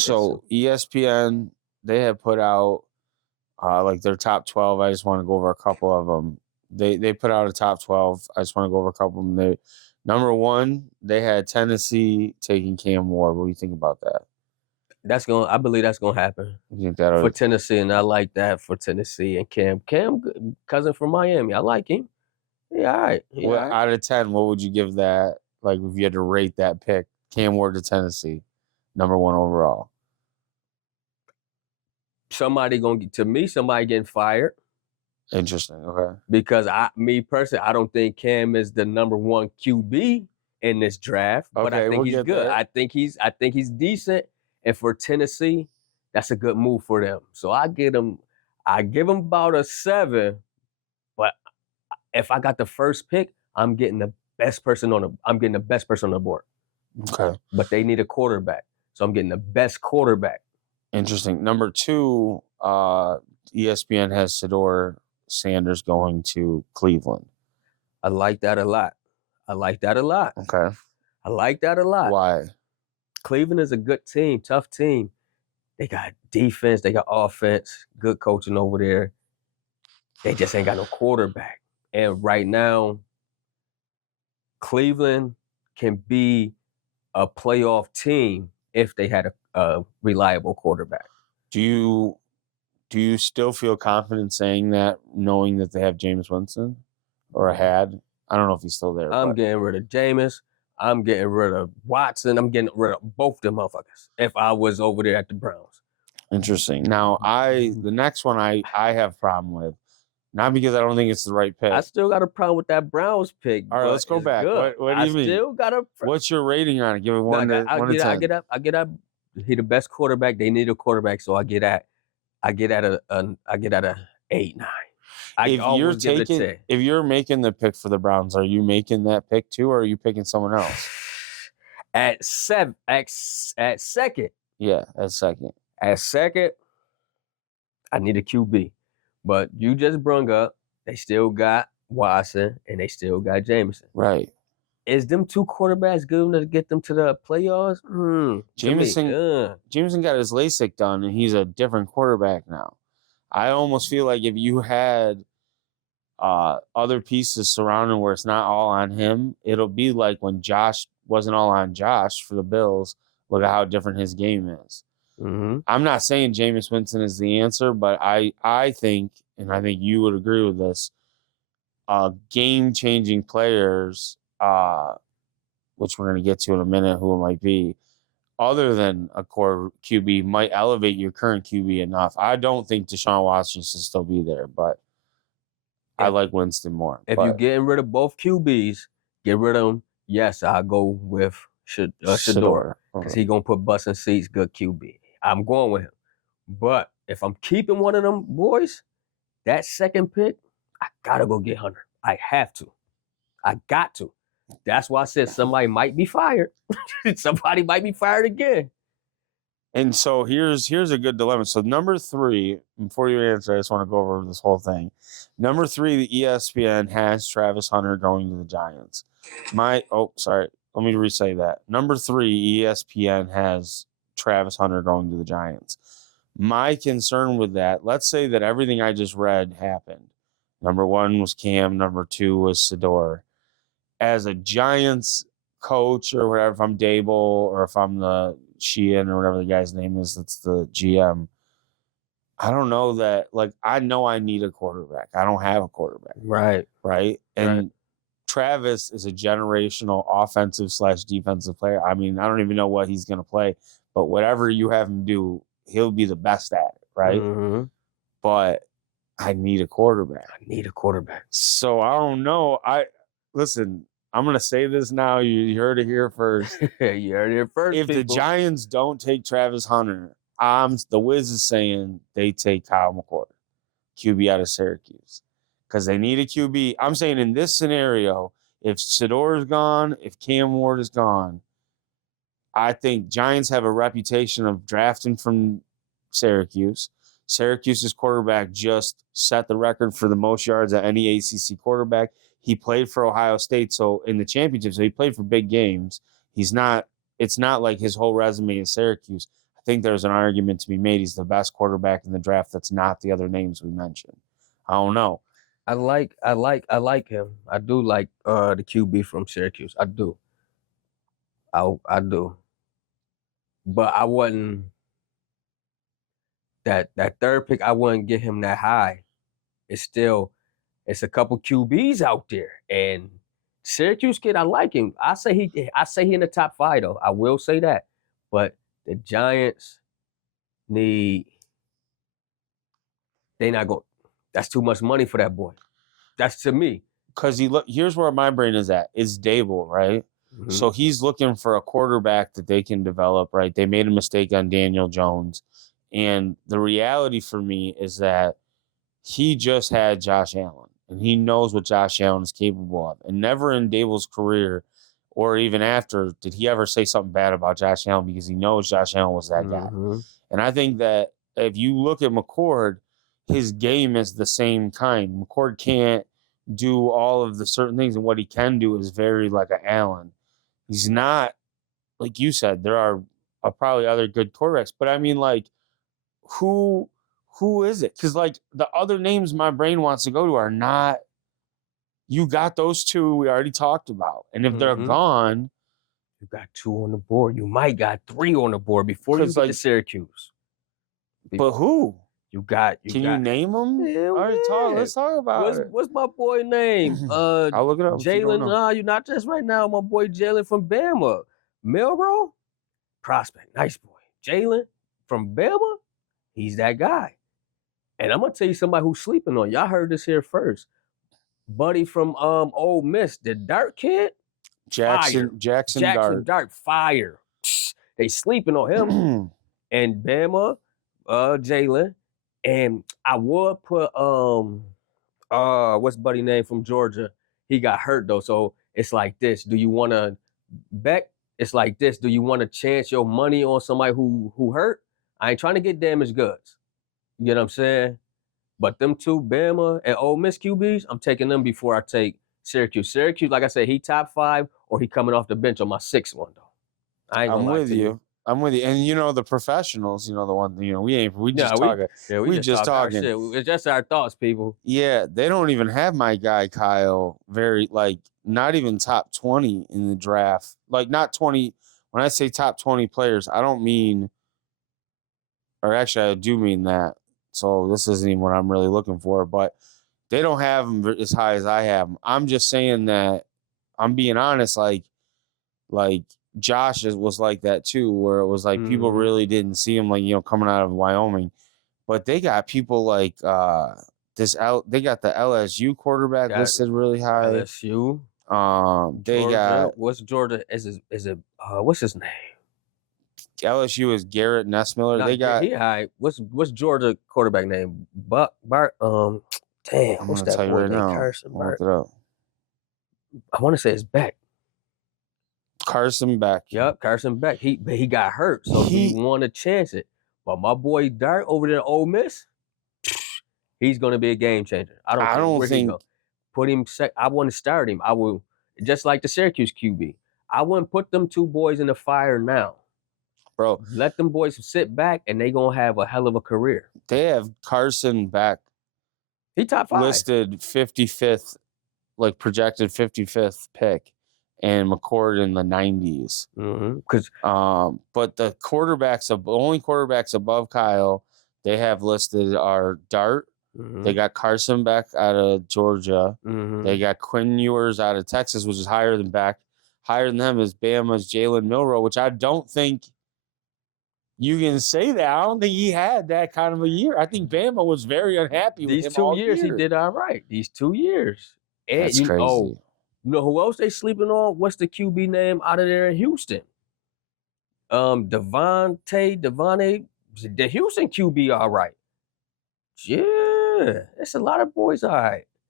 So ESPN, they have put out like their top 12. I just want to go over a couple of them. They put out a top 12. I just want to go over a couple of them. Number one, they had Tennessee taking Cam Ward. What do you think about that? I believe that's gonna happen You think that for Tennessee, and I like that for Tennessee and Cam. Cam, cousin from Miami, I like him. Yeah, all right. Yeah, all right. Out of 10, what would you give that? Like if you had to rate that pick, Cam Ward to Tennessee, number one overall. Somebody getting fired. Interesting. Okay. Because me personally, I don't think Cam is the number one QB in this draft, but I think he's good. There. I think he's decent. And for Tennessee, that's a good move for them. So I give him about a 7. But if I got the first pick, I'm getting the best person on the board. Okay. But they need a quarterback. So I'm getting the best quarterback. Interesting. Number 2, ESPN has Shedeur Sanders going to Cleveland. I like that a lot. Okay. I like that a lot. Why? Cleveland is a good team, tough team. They got defense, they got offense, good coaching over there. They just ain't got no quarterback. And right now, Cleveland can be a playoff team if they had a reliable quarterback. Do you still feel confident saying that, knowing that they have Jameis Winston? Or had? I don't know if he's still there. I'm getting rid of Jameis. I'm getting rid of Watson. I'm getting rid of both them motherfuckers if I was over there at the Browns. Interesting. Now, the next one I have a problem with, not because I don't think it's the right pick. I still got a problem with that Browns pick. All right, let's go back. What do you mean? Still got a. What's your rating on it? Give me 1 to 10. I get up. He the best quarterback. They need a quarterback, so I get at a 8, 9. If you're making the pick for the Browns, are you making that pick too, or are you picking someone else? At second. Yeah, at second. At second, I need a QB. But you just brung up, they still got Watson and they still got Jameson. Right. Is them 2 quarterbacks good enough to get them to the playoffs? Jameson got his LASIK done, and he's a different quarterback now. I almost feel like if you had other pieces surrounding where it's not all on him, it'll be like when Josh wasn't all on Josh for the Bills. Look at how different his game is. Mm-hmm. I'm not saying Jameis Winston is the answer, but I think, and I think you would agree with this, game-changing players, which we're going to get to in a minute who it might be, other than a core QB, might elevate your current QB enough. I don't think Deshaun Watson should still be there, but I like Winston more. If you're getting rid of both QBs, get rid of them. Yes, I'll go with Shedeur because he's going to put butts in seats, good QB. I'm going with him. But if I'm keeping one of them boys, that second pick, I got to go get Hunter. I have to. I got to. That's why I said somebody might be fired. Somebody might be fired again. And so here's a good dilemma. So number 3, before you answer, I just want to go over this whole thing. Number 3, the ESPN has Travis Hunter going to the Giants. Let me re-say that. Number 3, ESPN has Travis Hunter going to the Giants. My concern with that, let's say that everything I just read happened. Number 1 was Cam. Number 2 was Shedeur. As a Giants coach or whatever, if I'm Dable or if I'm the Sheehan or whatever the guy's name is, that's the GM, I don't know that, like, I know I need a quarterback. I don't have a quarterback. Right. And Travis is a generational offensive/defensive player. I mean, I don't even know what he's going to play, but whatever you have him do, he'll be the best at it, right? Mm-hmm. But I need a quarterback. So I don't know. Listen, I'm going to say this now. You heard it here first. You heard it here first, If the Giants don't take Travis Hunter, the Wiz is saying they take Kyle McCord, QB out of Syracuse, because they need a QB. I'm saying in this scenario, if Shedeur is gone, if Cam Ward is gone, I think Giants have a reputation of drafting from Syracuse. Syracuse's quarterback just set the record for the most yards at any ACC quarterback. He played for Ohio State, so in the championship, so he played for big games. It's not like his whole resume is Syracuse. I think there's an argument to be made. He's the best quarterback in the draft. That's not the other names we mentioned. I don't know. I like him. I do like the QB from Syracuse. I do. I do. But I wouldn't that third pick, I wouldn't get him that high. It's a couple QBs out there. And Syracuse kid, I like him. I say he in the top 5 though. I will say that. But the Giants they not going. That's too much money for that boy. That's to me. Because here's where my brain is at. It's Dable, right? Mm-hmm. So he's looking for a quarterback that they can develop, right? They made a mistake on Daniel Jones. And the reality for me is that he just had Josh Allen. And he knows what Josh Allen is capable of. And never in Dable's career or even after did he ever say something bad about Josh Allen because he knows Josh Allen was that guy. And I think that if you look at McCord, his game is the same kind. McCord can't do all of the certain things, and what he can do is very like an Allen. He's not, like you said, there are probably other good quarterbacks, but I mean, like, who is it? Because, like, the other names my brain wants to go to are not, you got those two we already talked about. And if they're gone, you got 2 on the board. You might got 3 on the board before you get to Syracuse. But who? Can you name them? Yeah, all right, let's talk about it. What's my boy name? I'll look it up. Jalen. You're not just right now. My boy Jalen from Bama. Milroe? Prospect. Nice boy. Jalen from Bama? He's that guy. And I'm going to tell you somebody who's sleeping on. Y'all heard this here first. Buddy from Ole Miss, the Dart kid? Jackson Dart. Fire. They sleeping on him. And Bama, Jalen. And I would put what's buddy name from Georgia? He got hurt though. So it's like this. Do you want to bet? It's like this. Do you want to chance your money on somebody who hurt? I ain't trying to get damaged goods. You get what I'm saying? But them 2, Bama and Ole Miss QBs, I'm taking them before I take Syracuse. Syracuse, like I said, he top 5 or he coming off the bench on my 6th one though. I'm with you. And you know the professionals, you know the one, you know we just talking. Yeah, we just talking. It's just our thoughts, people. Yeah, they don't even have my guy Kyle. Not even top 20 in the draft. Like not 20. When I say top 20 players, I don't mean, or actually I do mean that. So this isn't even what I'm really looking for. But they don't have them as high as I have them. I'm just saying that. I'm being honest. Like. Josh was like that too, where it was like people really didn't see him, like, you know, coming out of Wyoming, but they got people like they got the LSU quarterback listed really high. LSU. They Georgia. got what's Georgia? Is it what's his name? LSU is Garrett Nessmiller. They got he high. What's Georgia quarterback name? Bart. Damn, what's that boy name? Carson Bart. Look it up. I want to say it's Beck. Carson Beck. Yep, Carson Beck. He got hurt, so he want to chance it. But my boy Dart over there at Ole Miss, he's going to be a game changer. I don't think put him. I want to start him. I will, just like the Syracuse QB. I wouldn't put them 2 boys in the fire now, bro. Let them boys sit back, and they gonna have a hell of a career. They have Carson Beck. He top 5 listed 55th, like projected 55th pick. And McCord in the 90s. But the only quarterbacks above Kyle they have listed are Dart. They got Carson Beck out of Georgia. They got Quinn Ewers out of Texas, which is higher than Beck. Higher than them is Bama's Jalen Milroe, which I don't think you can say that. I don't think he had that kind of a year. I think Bama was very unhappy with him. These 2 years, he did all right. These 2 years. And that's crazy. You know who else they sleeping on? What's the QB name out of there in Houston? Devontae. The Houston QB all right. Yeah, it's a lot of boys all right.